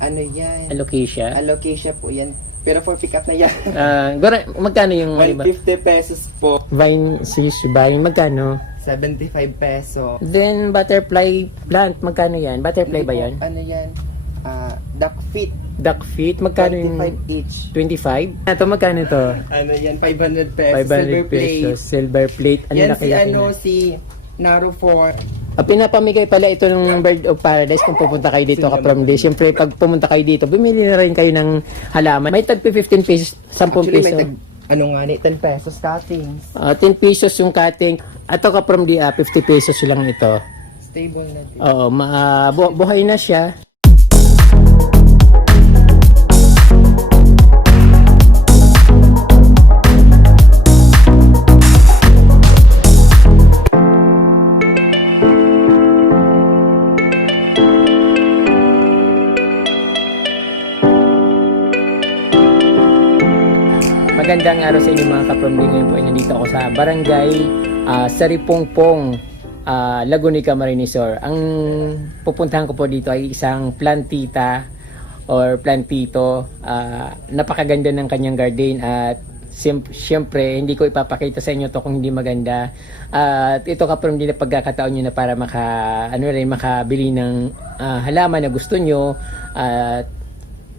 Ano yan? Alocasia. Alocasia po yan. Pero for pick up na yan. Magkano yung 150 pesos po. vine, sis, vine, magkano? 75 peso. Then, butterfly plant, magkano yan? Butterfly ba yan? Ano yan? Duck feet. Duck feet, magkano yung 25 each. 25? Ito, magkano to? Ano yan? 500 pesos. 500 Silver plate. pesos. Silver plate. Ano Yan na si kaya si Naro 4. Pinapamigay pala ito ng Bird of Paradise kung pupunta kayo dito ka from day. Siyempre, pag pumunta kayo dito, bumili na rin kayo ng halaman. May tag 15 pesos, 10 Actually, peso. may ano nga ni, 10 pesos cuttings. 10 pesos yung cutting. Ito ka from day, 50 pesos lang ito. Stable na din. Oo, buhay na siya. Magandang araw sa inyo mga kapamilya. Ngayon po ay nandito ako sa Barangay Saripongpong, Laguna, Camarines Sur. Ang pupuntahan ko po dito ay isang plantita or plantito. Napakaganda ng kanyang garden at siyempre hindi ko ipapakita sa inyo to kung hindi maganda. At ito kapamilya, pagkakataon nyo na para makabili ng halaman na gusto nyo.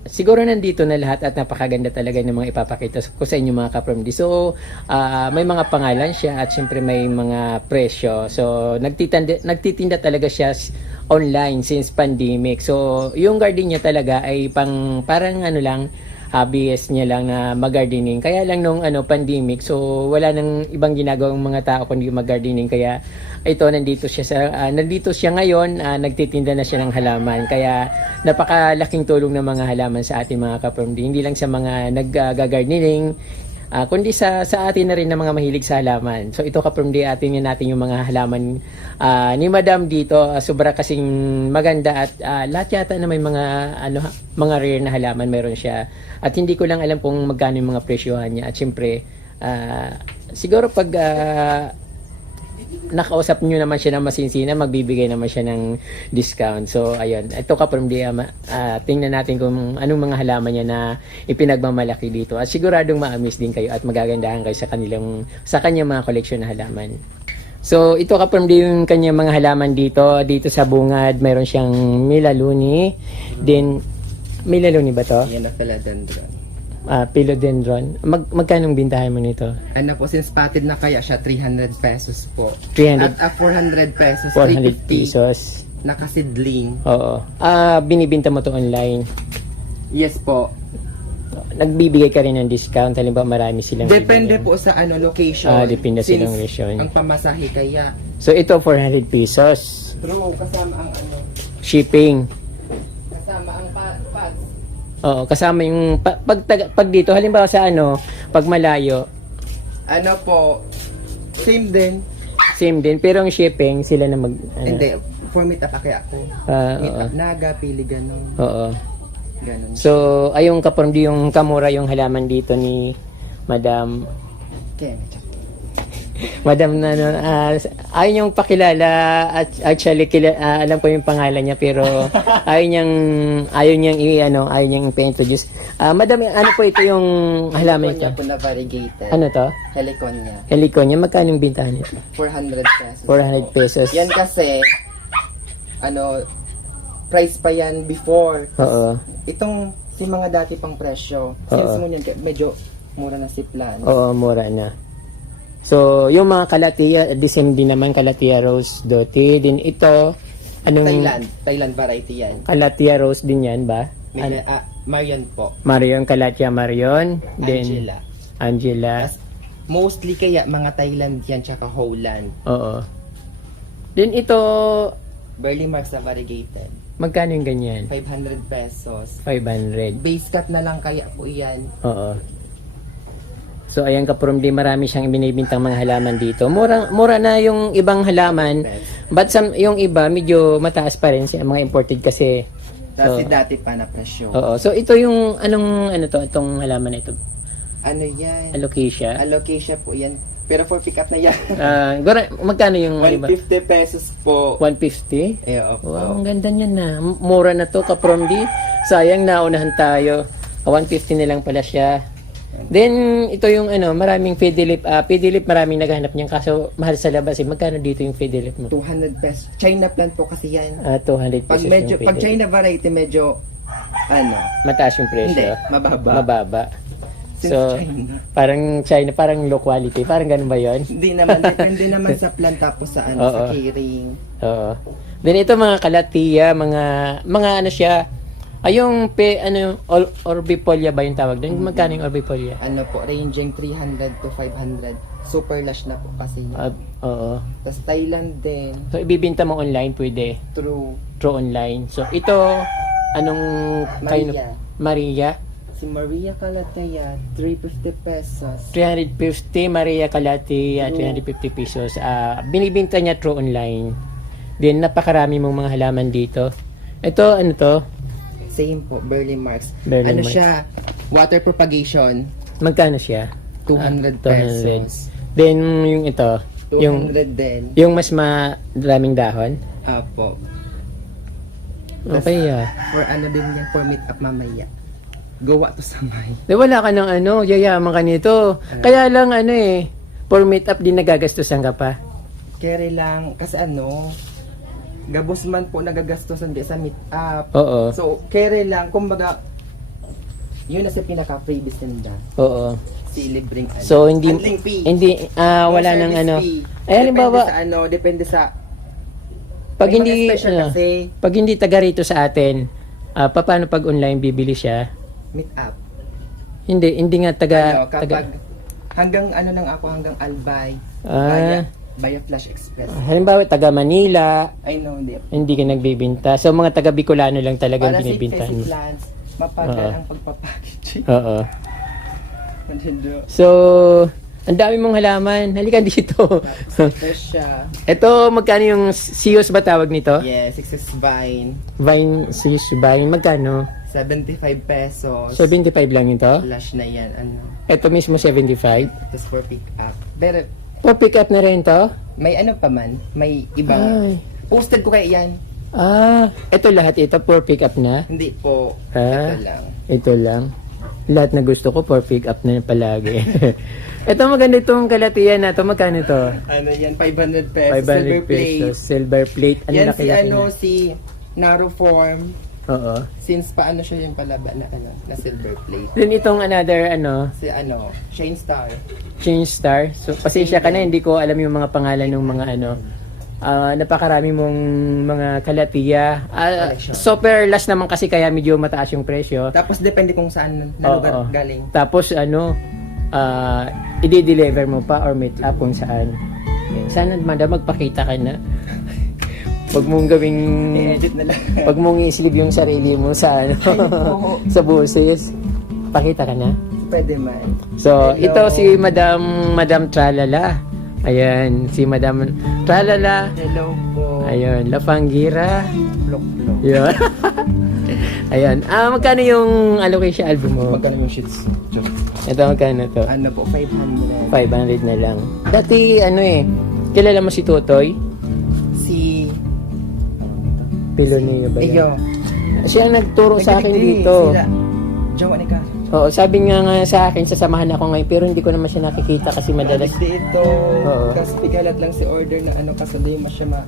Siguro nandito na lahat at napakaganda talaga ng mga ipapakita ko sa inyo mga kapamilya. So, may mga pangalan siya at syempre may mga presyo. So, nagtitinda talaga siya online since pandemic. So, yung garden niya talaga ay parang hobbyist niya lang na mag-gardening. Kaya lang nung pandemic, so wala nang ibang ginagawang mga tao kundi mag-gardening. Kaya ito, nandito siya ngayon, nagtitinda na siya ng halaman. Kaya napakalaking tulong ng mga halaman sa ating mga kapamilya. Hindi lang sa mga nag-gardening, kundi sa atin na rin na mga mahilig sa halaman. So ito kapamilya, natin yung mga halaman ni Madam dito. Sobra kasing maganda at lahat yata na may mga rare na halaman meron siya. At hindi ko lang alam kung magkano yung mga presyohan niya. At syempre, siguro pag nakausap nyo naman siya ng masinsina, magbibigay naman siya ng discount. So, ayun. Ito kapamilya, tingnan natin kung anong mga halaman niya na ipinagmamalaki dito. At siguradong ma-amaze din kayo at magagandahan kayo sa kanyang mga koleksyon na halaman. So, ito kapamilya yung kanyang mga halaman dito. Dito sa bungad, mayroon siyang Melaluni. Then, Melaluni ba to? Yan na philodendron. Philodendron. Magkano bintahan mo nito? Ano po, since spotted na kaya siya, 300 pesos po. 300? At 400 pesos, 400 350. pesos. Nakasidling. Oo. Binibinta mo to online? Yes po. Nagbibigay ka rin ng discount? Halimbawa marami silang Depende bibigyan. po sa location. Depende Since silang region. ang pamasahe kaya. So ito 400 pesos. Pero kasama ang Shipping. kasama ang pads. Oo, kasama yung pag dito halimbawa sa pag malayo, Ano po, same din. same din pero ang shipping sila na Hindi, for meet up kaya ako. Meet oo. up, Naga, Pili, ganun. Oo. Ganun. So, ayong kapamilya yung kamura yung halaman dito ni Madam. Ken. Madam na ayaw niyang pakilala at actually alam ko yung pangalan niya pero ayaw niyang i-introduce. Madam, ano po ito yung halaman ito? Heliconia po na variegated. Ano to? Heliconia. Heliconia, magkano yung bintahan nito? 400 pesos. 400 pesos. Yan kasi, price pa yan before. Oo. Itong si mga dati pang presyo. Since mo yan, medyo mura na si plan. Oo, mura na. So, yung mga kalatia, the same din naman, kalatia rose dote. Din ito, Thailand variety yan. Kalatia rose din yan ba? Marion po. Marion, kalatia Marion. Then, Angela. Mostly kaya mga Thailand yan tsaka Holland. Oo. Then ito, Burley Marks na variegated. magkano yung ganyan? 500 pesos. 500. Base cut na lang kaya po yan. Oo. So, ayan kapurumdi, marami siyang binibintang mga halaman dito. Mura na yung ibang halaman. But yung iba, medyo mataas pa rin siya, mga imported kasi. Kasi dati pa na presyo. Oo. So, ito yung, itong halaman na ito? Ano yan? Alocasia. Alocasia po yan. Pero for pick up na yan. Magkano yung 150 pesos po. 150? Opo. Wow, ang ganda niyan na. Mura na to, kapromdi. Sayang, naunahan tayo. 150 na lang pala siya. Then, ito yung maraming Fidelip. Fidelip, maraming naghahanap niyan. Kaso, mahal sa labas eh. Magkano dito yung Fidelip mo? 200 pesos. China plant po kasi yan. 200 Pag pesos medyo, yung pag Fidelip. China variety, medyo, Mataas yung hindi, presyo. mababa. Since So, China. parang low quality. Parang ganun ba yun? Hindi naman, depende naman sa plant tapos sa Oo. sa caring. Oo. Then ito mga kalatiya, mga ano siya, yung orbifolia ba yung tawag doon? Magkano yung orbifolia? Ano po, ranging 300 to 500. Super lush na po kasi yun. Oo. Tapos Thailand din, So, ibibinta mo online, pwede. through Through online. So, ito, anong kind of... Maria. Si Maria Calataya, 350 pesos. 350, Maria Calatiya, 350 pesos. Binibinta niya through online. Then, napakarami mong mga halaman dito. Ito, ano to? Same po, Burley Marks. Burley Ano Marks. siya? Water propagation, Magkano siya? 200 200. pesos. Then, yung ito, 200 din. yung mas maraming dahon. Apo. Okay, For ano din yan, for meet up mamaya. Gawa to sa may. Di wala ka ng yayaman ka nito. Kaya lang for meet up din nagagastusan ka pa. Kere lang, kasi gabos man po nagagastosan di sa meet up. Oo. So, kere lang, kumbaga, yun na sa pinaka-freebies nila. Oo. Si libreng So, hindi, handling fee. wala No nang service fee. Ay, halimbawa, Depende sa pag may hindi, mga special kasi, pag hindi taga rito sa atin, paano pag online bibili siya? meet up. Hindi nga taga, Kapag, hanggang lang ako, hanggang Albay, Ah. via Flash Express. halimbawa, taga Manila, I know, hindi ka nagbibinta. So, mga taga Bicolano lang talagang para sa binibinta basic mo. plans, mapagal ang pagpapackage. Oo. Nandito. So, ang dami mong halaman. Halika dito. Fresh siya. Ito, magkano yung Sios ba tawag nito? Yes, success vine. Vine, Sios Vine. Magkano? 75 pesos. 75 lang ito? Flash na yan. Ito mismo 75. Tapos for pick up. Pero, For pick up na rin to? may pa man. May ibang. Ay. Posted ko kaya yan. Ito lahat ito for pick up na? Hindi po. Ah. Ito lang. Ito lang. Lahat na gusto ko for pick up na palagi. Ito maganda itong kalatiyan na to. Magkano to? Yan, 500 pesos. 500 Silver plate. pesos. Silver plate. Ano Yan na si si Naro Form. Oo. Since paano siya yung palaba na na silver plate. Then itong another Si Shane Star. Change Star. So, pasensya ka na, hindi ko alam yung mga pangalan ng mga napakarami mong mga kalatiya. Collection. Super last naman kasi kaya medyo mataas yung presyo. Tapos depende kung saan na lugar Oo. galing. Tapos i-deliver mo pa or meet up kung saan. Sana madam magpakita ka na. Pag mong gawing I-edit na lang. pag mong i-sleeve yung sarili mo sa Oo. sa buses, pakita ka na. Pwede man. So, Hello. ito si Madam Tralala. Ayan, si Madam Tralala. Hello po. Ayun, Lapangira. Plok-plok. Yun. Ayan. Magkano yung allocation album mo? Magkano yung sheets? Ito, magkano to? Ano po, 500. 500 na lang. Dati, kilala mo si Tutoy? Si... Piloneo ba yan? Iyo. Siya ang nagturo sa akin Nagdidigdi dito. Sila. Jowa ni Carl. Oo, sabi nga sa akin, sasamahan ako ngayon, pero hindi ko naman siya nakikita kasi madalas. Dito. Oo. Kasi pigalat lang si order na kasi mas siya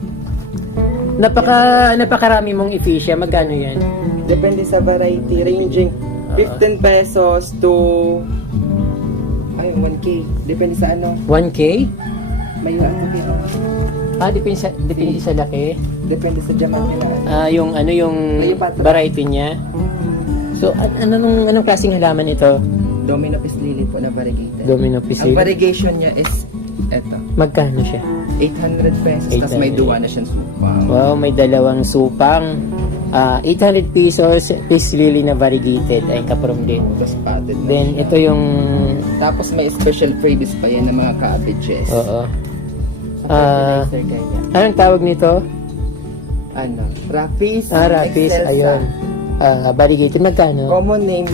Napakarami mong ifisya. Magkano yan? Depende sa variety. Ranging 15 pesos to... 1K. Depende sa 1K? May Depende sa laki. Depende sa diamante na. Yung May patra. variety niya. So, anong klaseng halaman ito? Domino Peace Lily po na variegated. Domino Ang Piscina. variegation niya is eto. Magkano siya? 800 pesos. Tapos may 800. duwa na siyang supa. Wow, may dalawang supang. 800 pesos, peace lily na variegated. Ay, kaprom din. Tapos potted na Then, siya. ito yung... Tapos may special freebies pa yan ng mga cabbages. Oo. Sa fertilizer kaya. Anong tawag nito? Rapis. Rapis. Excelsa. Ayun. Variegated. Magkano? Common name,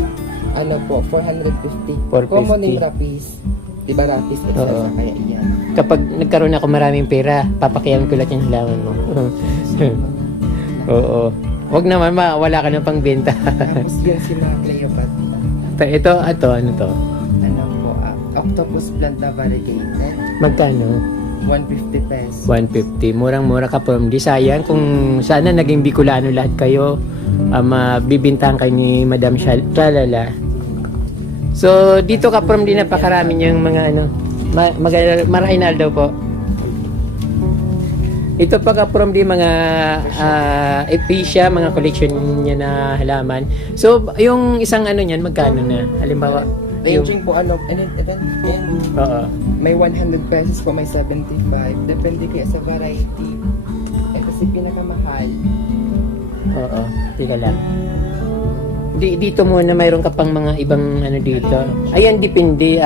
po, 450. 450. Common name Rapis. Diba Rapis? Excelsa Oo. kaya iyan. Kapag nagkaroon ako maraming pera, papakiyaman ko lahat yung halaman mo. Oo. Wag naman, wala ka na pang benta. Tapos yan si mga Cleopatra. Ito, ano to? Ano po, octopus plant na variegated. Magkano? 150 pesos. 150. Murang-mura ka from di. Sayang kung sana naging Bicolano lahat kayo. Mabibintahan kayo ni Madam Shalala. So, dito ka from di napakarami niyang mga ano. Marahinal daw po. Ito pa ka from di mga epicea, mga collection niya na halaman. So, yung isang ano niyan, magkano na? Halimbawa, Ranging po ano, Oo. may 100 pesos po, may 75. Depende kaya sa variety. Ito si pinakamahal. Oo. Teka lang. Dito muna mayroon ka pang mga ibang ano dito. Ayan, depende.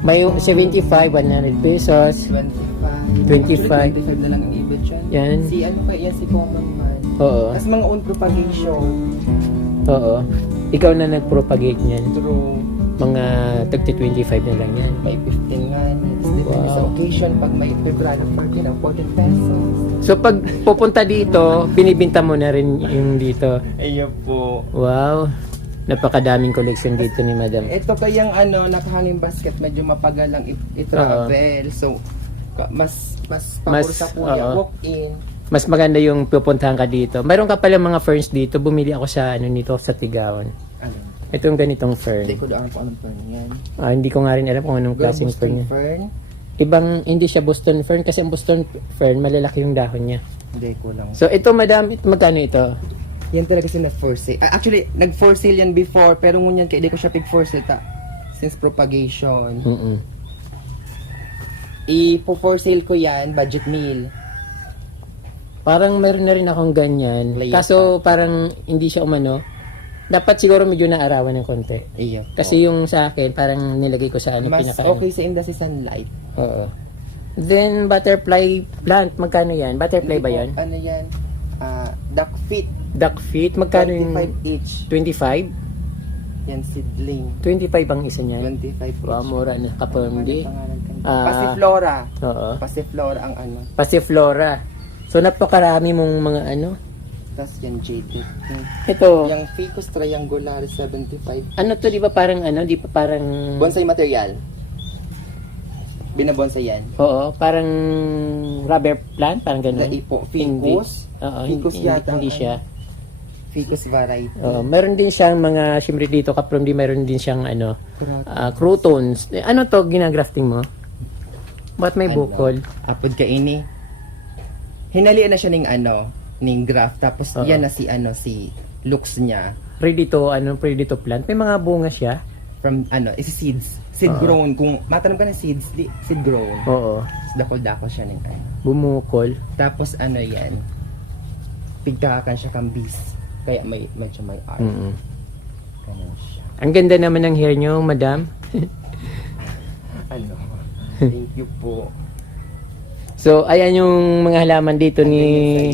May 75, 100 pesos. 25. 25. Actually, 25 na lang ang ibig dyan. Yan. Si ano pa yan, si Common Man. Oo. Tapos mga own propagation. Oo. Ikaw na nag-propagate niyan. True. Mga tagti 25 na lang yan. May 15 nga. Tapos depende Wow. sa occasion. Pag may February 14 o 14 pesos. So pag pupunta dito, binibinta mo na rin yung dito. Ayun po. Wow. Napakadaming collection dito ni Madam. Ito kayang ano, nakahanging basket. Medyo mapagal lang i-travel. So, mas paborsa po niya. oo. Walk-in. Mas maganda yung pupuntahan ka dito. Mayroon ka pala mga ferns dito. Bumili ako sa ano nito sa Tigaon. Ano? Ito yung ganitong fern. Hindi ko doon kung anong fern yan. Hindi ko nga rin alam kung anong klaseng Boston fern niya. fern? Ibang, hindi siya Boston fern kasi ang Boston fern, malalaki yung dahon niya. Hindi ko lang. So ito madam, magkano ito? Yan talaga kasi nag-for sale. Actually, nag-for sale yan before, pero ngunyan kaya di ko siya pig-for sale since propagation. Mm-mm. I-for sale ko yan, budget meal. Parang meron na rin akong ganyan. Layutan. Kaso parang hindi siya umano. Dapat siguro medyo naarawan ng konti. Iya. Kasi yung sa akin, parang nilagay ko sa ano, mas pinaka okay sa inda si sunlight. Oo. Then, butterfly plant, magkano yan? Butterfly ba yan? Ano yan? Duck feet. Duck feet, magkano yung 25 each. 25? Yan seedling. 25 ang isa niyan. 25 each. Wow, mura na kapamdi. Ah, Passiflora. Oo. Passiflora ang ano. Passiflora. So, napakarami mong mga ano. Tapos yan jade. Ito, Yung Ficus triangularis 75. ano to, di ba parang ano, di ba parang... Bonsai material. Binabonsai yan. Oo, parang rubber plant, parang ganun. Laipo. Hindi. Ficus. Oo, Ficus yata hindi ang siya. Ficus variety. Oo, meron din siyang mga, siyempre dito kaprom di meron din siyang ano, croutons. Ano to, ginagrafting mo? Ba't may bukol? Apod ka ini. Hinalian na siya ng ano, ng graft. Tapos Oo. yan na si ano, si looks niya. Ready to plant. May mga bunga siya. From ano, is seeds. Seed grown. Kung matanong ka ng seeds, seed grown. Oo, Dako-dako siya ng ano. bumukol. Tapos ano yan, pigkakan siya kang bees. Kaya medyo may art. Mm-mm. Ganun siya. Ang ganda naman ng hair nyo, madam. Ano, thank you po. So, ayan yung mga halaman dito ni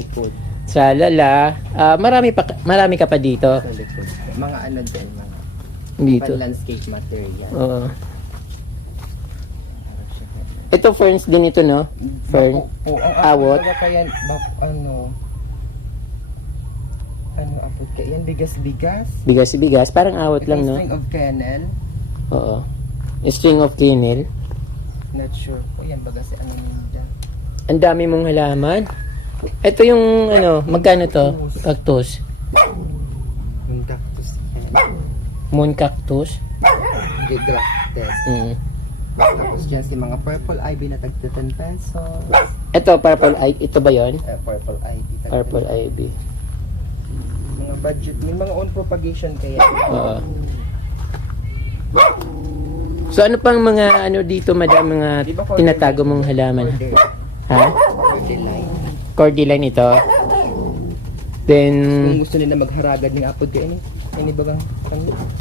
Sa likod. sa Lala. Marami ka pa dito. Sa likod. Mga ano din, mga Dito. landscape material. Oo. Ito ferns din ito, no? Fern. Ang Awot. Kaya, ano apod ka yan? Bigas-bigas? Bigas, parang awot lang, no? String of kennel? Oo. String of kennel. Not sure. O yan baga si ano ninja. Ang dami mong halaman. Ito yung, ano, magkano to? Cactus. Yung cactus yan. Moon cactus. Hindi grafted. Mm. Tapos dyan si mga purple ivy na tagta 10 pesos. Ito, purple ivy. Ito ba yon? Purple ivy. tagta Purple 10. ivy. Mga budget. May mga own propagation kaya. Oo. So, ano pang mga, ano dito, madam, mga Di ba tinatago mong halaman? Order. Ha? Borderline. Cordyline ito. Then, Kung gusto nila magharagad ng apod ka ini. Ini bagang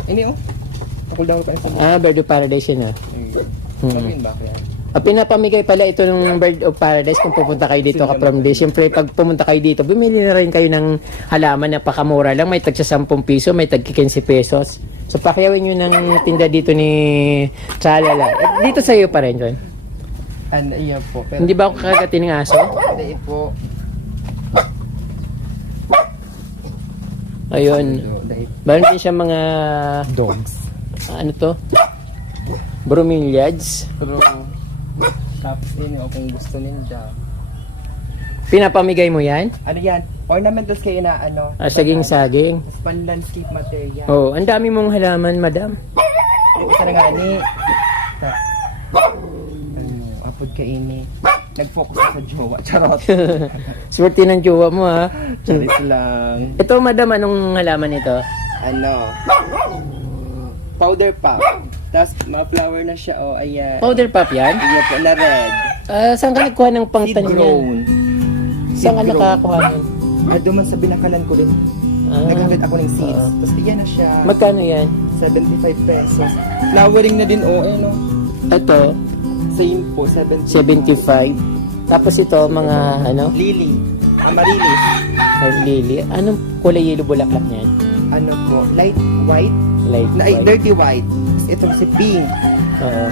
ini oh. Pakul daw pa sa. Bird of Paradise yun, ah. Sabihin ba kaya? Pinapamigay pala ito ng Bird of Paradise kung pupunta kayo dito ka from this. Siyempre, pag pumunta kayo dito, bumili na rin kayo ng halaman, napakamura lang. May tagsa 10 piso, may tag 15 pesos. So, pakyawin nyo ng tinda dito ni Chalala. Dito sa iyo pa rin, John. Ano iya po. Pero Hindi ba ako kagatin ng aso? hindi po. Ayun. Meron din siya mga, Dogs. ano to? Bromeliads. Pero, tapos yun, kung gusto nila. Pinapamigay mo yan? Ano yan? Ornamentals kayo na ano? Saging-saging. Tapos pan-landscape material. Oh, ang dami mong halaman, madam. Isa na nga ni. Ano, apod ka ini. Nag-focus ka sa jowa. Charot. Swerte ng jowa mo, ha? Charis lang. Ito, madam, anong halaman ito? Ano? Powder pop. Tapos, ma-flower na siya. Oh, ayan. Powder pop yan? Ayan po, na red. Saan ka nagkuha ng Seed pangtan yan? grown. Saan ka Seed grown. nakakuha nun? Duman sa binakalan ko rin. Naghagat ako ng seeds. Oo. Tapos, ayan na siya. Magkano yan? 75 pesos. Flowering na din, oh, ano. Ito, Same po, 75. 75. Tapos ito, mga, ano, Lily. Amaryllis. or lily. Anong kulay yellow bulaklak niyan? Ano po, light white. Light Ay, white. dirty white. Tapos ito si pink. Oo.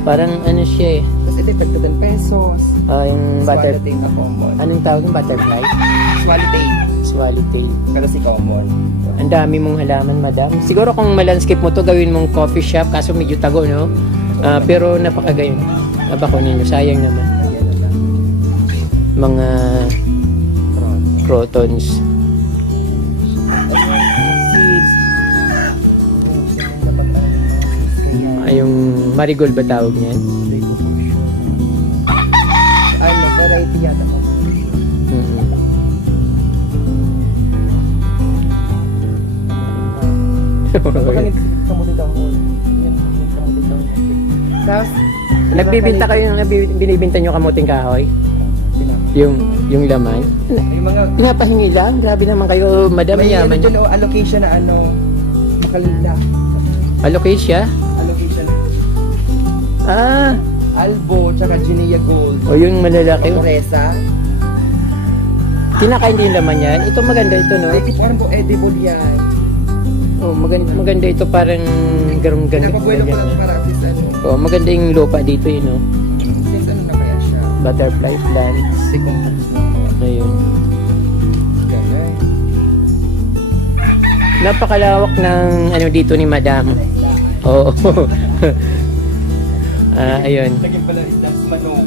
Parang ano siya eh. Tapos ito yung 10 pesos. Yung butter... Swallowtail na common. Anong tawag yung butterfly? Swallowtail. Swallowtail. Pero si common. Ang dami mong halaman, madam. Siguro kung malandscape mo to, gawin mong coffee shop, kaso medyo tago, no? Pero napakagayon. Abakunin nyo, sayang naman. Ayan na lang. Mga Prawn. crotons. Ayan, seeds. Yung naman ang seeds kaya. Yung marigold ba tawag niyan? Hindi ko po sure. Ano, variety yata po. Mm-mm. Baka nito kamuti daw ako. Yan, kamuti daw. Tapos, Nagbibinta kayo ng binibinta nyo kamuting kahoy? Yung laman? yung mga Pinapahingi lang? Grabe naman kayo, madam, may ano yaman. dyan, oh, allocation na ano, makalila. Allocate siya? Allocation. Ah, Albo, tsaka Ginea Gold. o yung malalaki. Oresa. Kinakain din laman yan. Ito maganda ito, no? Ay, parang po edible yan. Oh, maganda ito, parang garong-ganda. Napabuelo ko lang para at least ano. Oh, maganda yung lupa dito, yun, no? Since ano na kaya siya? Butterfly plants. Decompose na po. Ayun. Ganun. Napakalawak ng ano dito ni madam. Oo. Ayun. Naging pala is that's manok.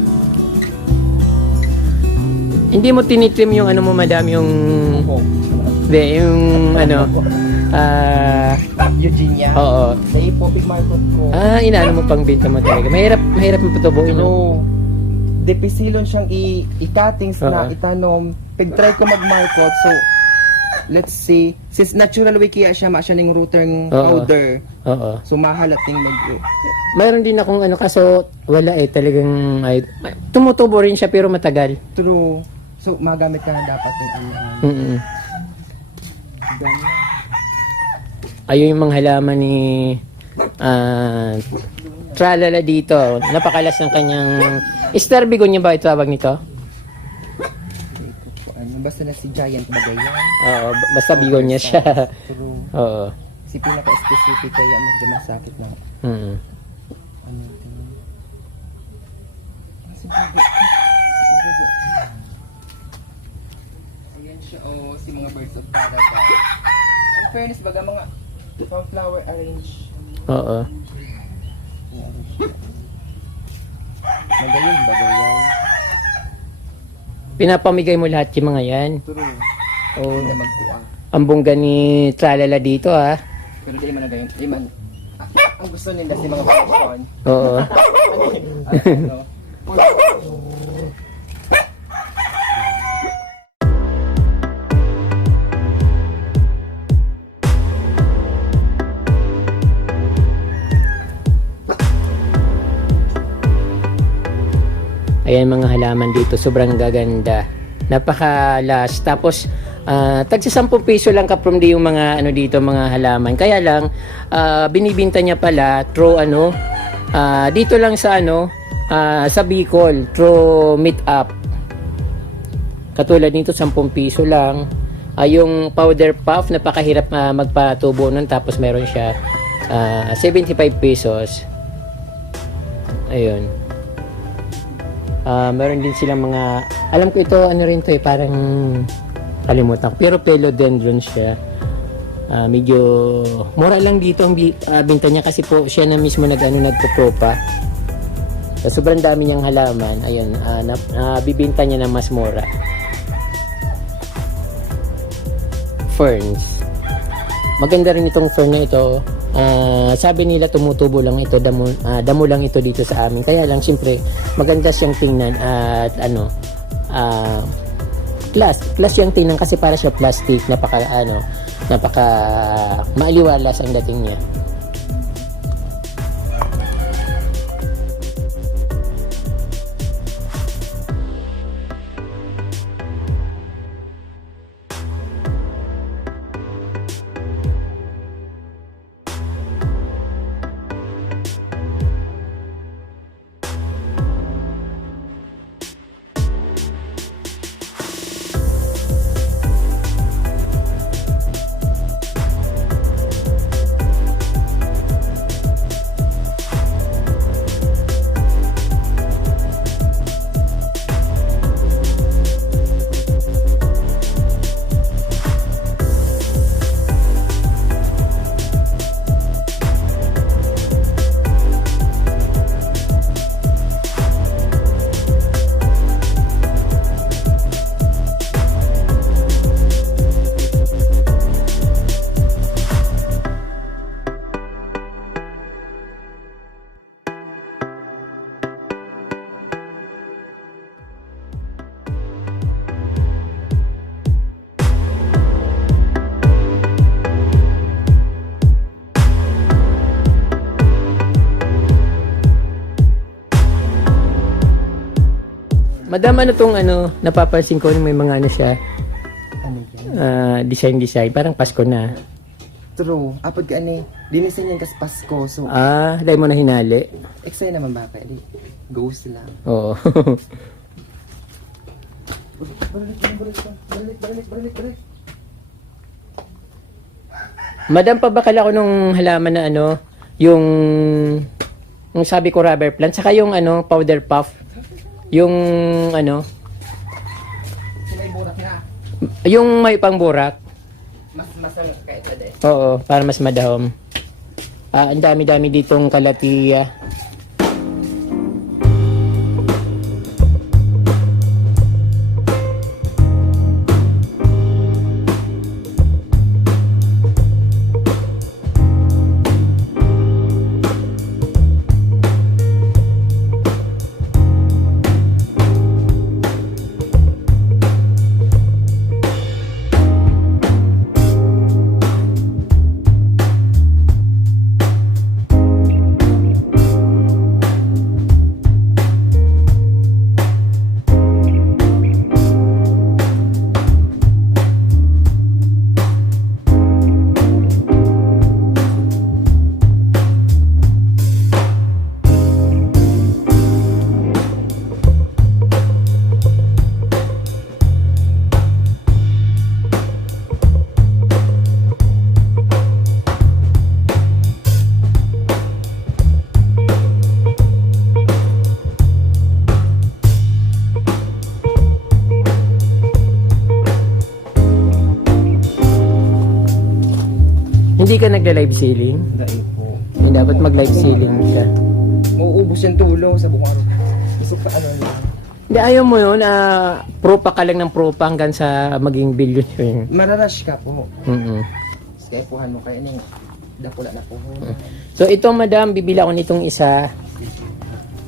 Hindi mo tinitrim yung ano mo, madam, yung... Buko. yung ano... Eugenia. Oo. Sa Ipopig Market ko. Inaano mo pang binta mo talaga. Mahirap mo patubuin, no? No. Depisilon siyang i-cuttings na Oo. itanom. Pag-try ko mag-market. So, let's see. Since natural way kaya siya, siya ng rooters powder. Oo. So, mahalat yung mag-grow. Mayroon din akong ano, kaso wala eh. Talagang... tumutubo rin siya pero matagal. True. So, magamit ka na dapat yung ano. Mm-mm. Ganyan. Ayun yung mga halaman ni Tralala dito. Napakalas ng kanyang star begonia ba ito tawag nito? Ano, basta na si Giant bagay yan. Oo, basta begonia siya. True. Oo. Si pinaka-specific kaya medyo masakit na. Mm. Ano ito? Si Bugo. Si Bugo. Ayan siya, oh, si mga birds of paradise. In fairness, baga mga flower arrange. Oo. Magayon, bagay yan. Pinapamigay mo lahat yung mga yan. True. Oo. Hindi na magkuha. Ang bongga ni Tralala dito, ha? Pero di man na gayon. Di man. Ang gusto nila si mga person. Oo. Ano? Ayan mga halaman dito, sobrang gaganda. Napakalas. Tapos, tagsa 10 piso lang ka from yung mga ano dito, mga halaman. Kaya lang, binibinta niya pala through ano, dito lang sa ano, sa Bicol, through meet up. Katulad nito, 10 piso lang. Yung powder puff, napakahirap magpatubo nun. Tapos meron siya 75 pesos. Ayun. Meron din silang mga, alam ko ito, ano rin to eh, parang kalimutan ko. Pero philodendron siya. Medyo mura lang dito ang binta niya kasi po siya na mismo nagpo-propa. So, sobrang dami niyang halaman. Ayun, bibinta niya ng mas mura. Ferns. Maganda rin itong fern na ito. Sabi nila tumutubo lang ito, damo lang ito dito sa amin. Kaya lang siyempre maganda siyang tingnan at class yung tingnan kasi para siya plastic, napaka maaliwalas ang dating niya. Madam, ano tong napapansin ko may mga siya, Ano yan? design, parang Pasko na. True. Apod ka dinisin yan kas Pasko. So, Dahil mo na hinali. excited naman ba? Pwede. Ghost lang. Oo. Balik. Madam, pabakala ko nung halaman na yung sabi ko rubber plant, saka yung powder puff. Yung Sinay burak na. yung may pangburak. Mas masarap ka ito de. Oo, para mas madahom. Ang dami-dami ditong kalatiya. Hindi ka nagla-live ceiling? Dahil po. Dapat mag-live ceiling siya. Mauubos yung tulo sa buong araw. Isip ka lang. Hindi, ayaw mo yun, propa ka lang ng propa hanggang sa maging billion yun. Mararash ka po. Mm-mm. Kaya po kayo dapula na po. So ito madam, bibila ko nitong isa.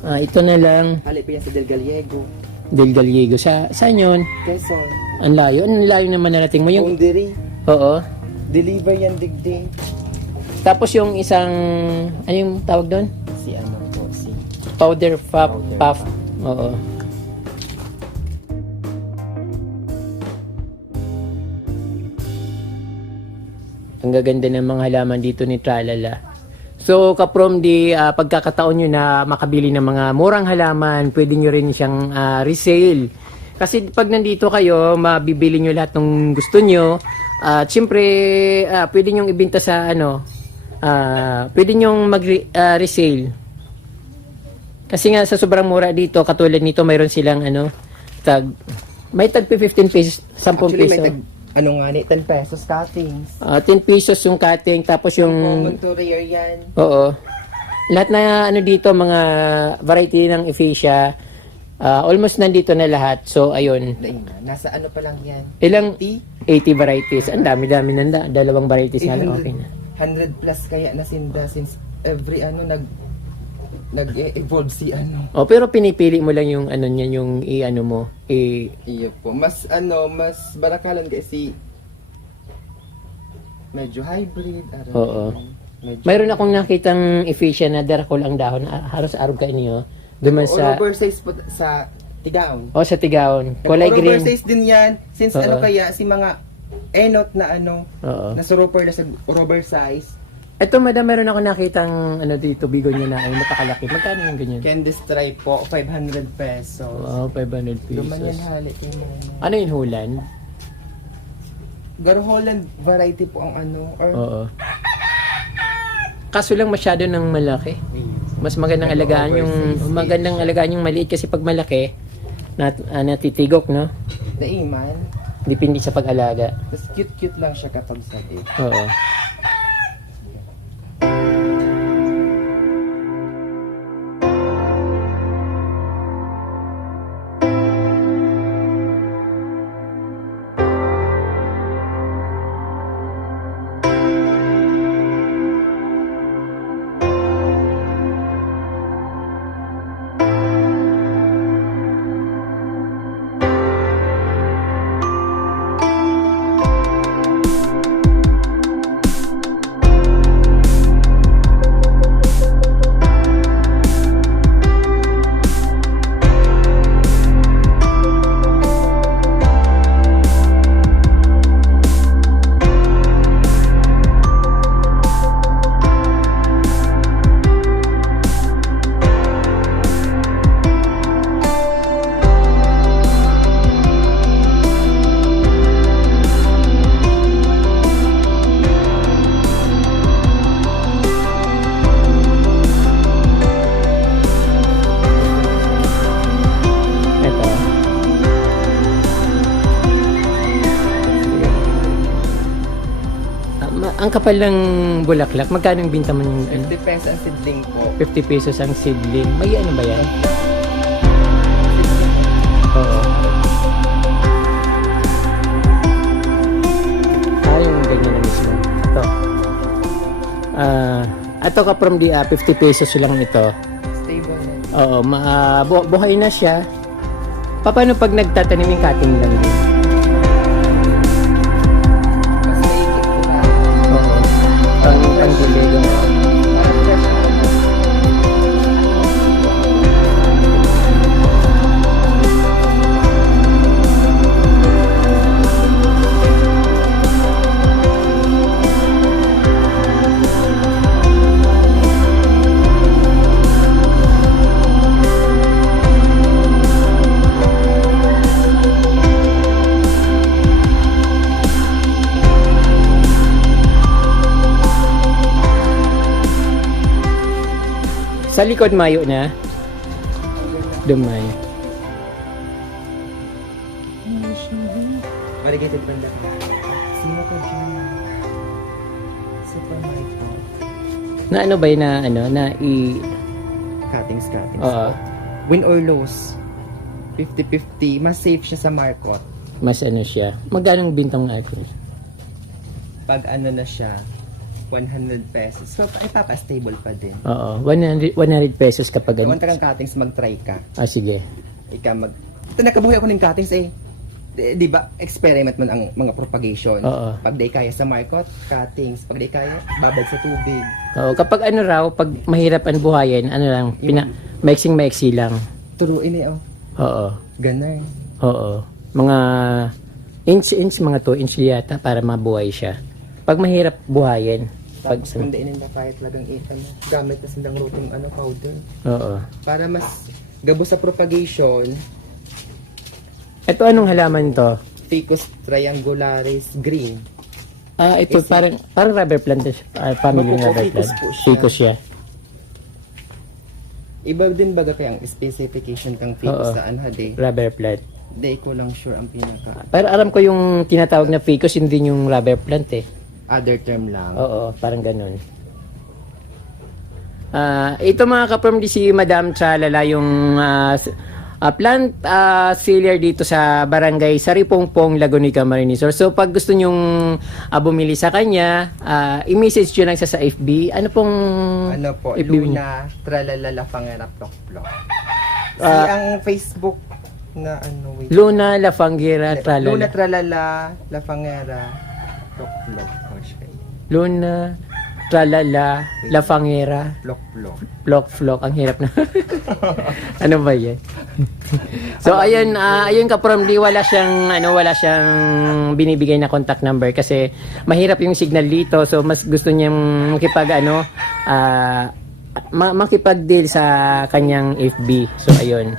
Ito na lang, Halip yan sa Del Gallego. Del Gallego. Saan yun? Quezon. Ang layo naman narating mo yung... Boundary. Oo. Deliver yan digdi. Tapos yung isang, ano yung tawag doon? Si Powder puff. Oo. Ang gaganda ng mga halaman dito ni Tralala. So, kaprom pagkakataon nyo na makabili ng mga murang halaman, pwede nyo rin siyang resale. Kasi pag nandito kayo, mabibili nyo lahat ng gusto nyo. At syempre, pwede nyo ibenta sa pwede nyo mag-resale. Kasi nga sa sobrang mura dito, katulad nito, mayroon silang may tag 15 pesos, 10 Actually, peso. may tag ano nga ni, 10 pesos cuttings. 10 pesos yung cutting, tapos yung... Common to rare yan. Oo. Lahat na ano dito, mga variety ng Ephesia, almost nandito na lahat. So, ayun. Nasa ano pa lang yan? Ilang? 80? 80 varieties. Ang dami-dami nanda. Dalawang varieties nga lang, okay na. 100 plus kaya na sinda since every ano nag-evolve si ano. Oh, pero pinipili mo lang yung ano niya, yung i-ano mo, Iyo po. Mas barakalan kasi medyo hybrid. Oo. Mayroon akong nakitang Ephesia na darakol ang dahon. Halos arog ka niyo. Duman sa... oversize po sa Tigaon. Oh, sa Tigaon. Kulay green. Oversize din yan. Since ano kaya, si mga enot na ano, Oo. na super na sa rubber size. Ito, madam, meron ako nakitang ano dito, bigo niya na ay napakalaki. Magkano yung ganyan? Candy stripe po, 500 pesos. Wow, 500 Duman yan pesos. hali. Ano yung hulan? Garholland variety po ang ano. Or, Oo. Kaso lang masyado ng malaki. Mas magandang alagaan yung maliit kasi pag malaki, natitigok, no? Daiman. Depende sa pag-alaga. Tapos cute-cute lang siya kapag sabi. Oo. Ito. Ang kapal ng bulaklak, magkano yung binta mo yung ano? 50 pesos ang seedling po. 50 pesos ang seedling. May ano ba yan? Oo. Yung ganyan na mismo. Ito. Ito ka from the 50 pesos lang ito. Stable na. Oo, buhay na siya. Paano pag nagtatanim yung cutting lang din? Mas maigit po na. Oo. Pang-dilig. Parang fresh na. Sa likod mayo na. Dumay. Variegated banda ka. Sino ko dyan? Supermarket. Na ano ba yun na ano na Cuttings. Oo. Win or lose. 50-50. Mas safe siya sa market. Mas ano siya. Magkano ang bintang natin? Pag ano na siya, 100 pesos. So, ipapa-stable pa din. Oo. 100 pesos kapag ano. Kung kang cuttings, mag-try ka. Sige. Ito, nakabuhay ako ng cuttings eh. Di ba, experiment man ang mga propagation. Oo. Pag di kaya sa market, cuttings. Pag di kaya, babad sa tubig. Oo. Kapag ano raw, pag mahirap ang buhayin, ano lang, maiksing-maiksi lang. Turuin eh, oh. Oo. Ganun. Oo. Mga inch, mga 2 inch yata para mabuhay siya. Pag mahirap buhayin. Pag, Tapos kung diinin na kaya talagang gamit na silang rotong powder. oo. Para mas gabo sa propagation, Ito anong halaman to? Ficus triangularis green. Ito parang rubber plant family ng rubber Ficus plant. po siya. Ficus siya. Iba din baga kaya ang specification kang ficus Oo. sa anhade. Rubber plant. Di ko lang sure ang pinaka Pero alam ko yung tinatawag na ficus, hindi yung rubber plant eh. other term lang. Oo, parang ganun. Ito mga ka-perm, di si Madam Tralala yung plant seller dito sa barangay Saripongpong, Laguna, Camarines Sur. So pag gusto nyong bumili sa kanya, i-message nyo lang sa FB. Ano pong Ano po, FB niya? Luna Tralala Fangera Plok. Ang Facebook na ano, wait. Luna Lafangera Tralala. Luna Tralala La Fangera Plok. Luna Tralala Lafangera Plok. Ang hirap na. Ano ba 'yan? So ayun, ayun ka-from, wala siyang binibigay na contact number kasi mahirap yung signal dito. So mas gusto niyang makipag-deal sa kanyang FB. So ayun.